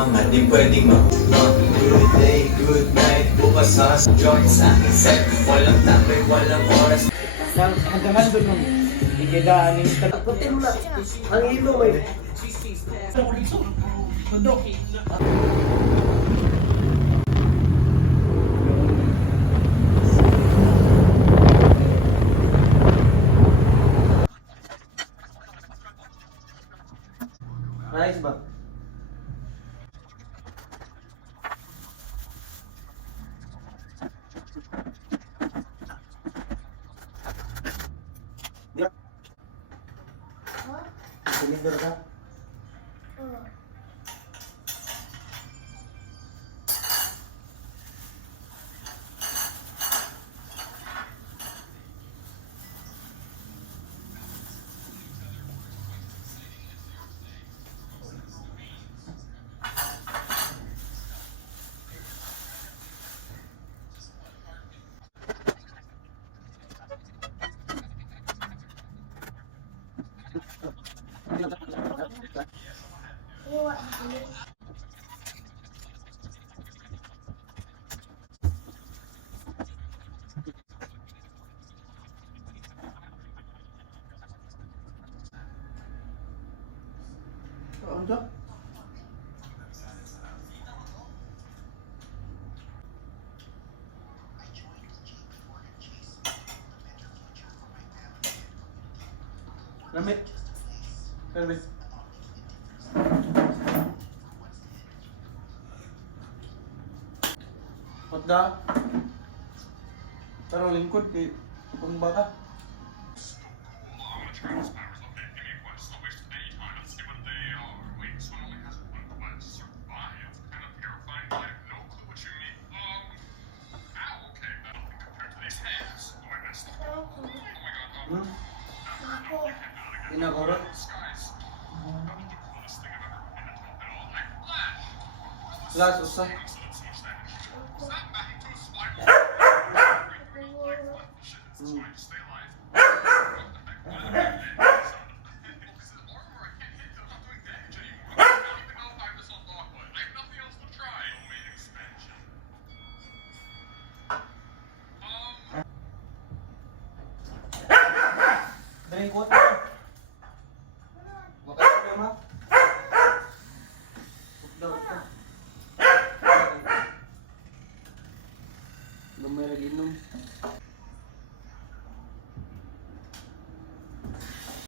mga di pwedeng good day, good night. Bukas sa joint sa aking set. Walang tambay, walang oras. Hanggang doon nung ikidaan yung takutin mo na. Ang ilo eh. Tundok. Nice ba? Sumindor ka? Ano? Lamit. Lamit. Matda. Pero lingkod kay baka. Inakorot. Last usa. Drink water. Makasih ya, Mak. Udah. Belum lagi minum.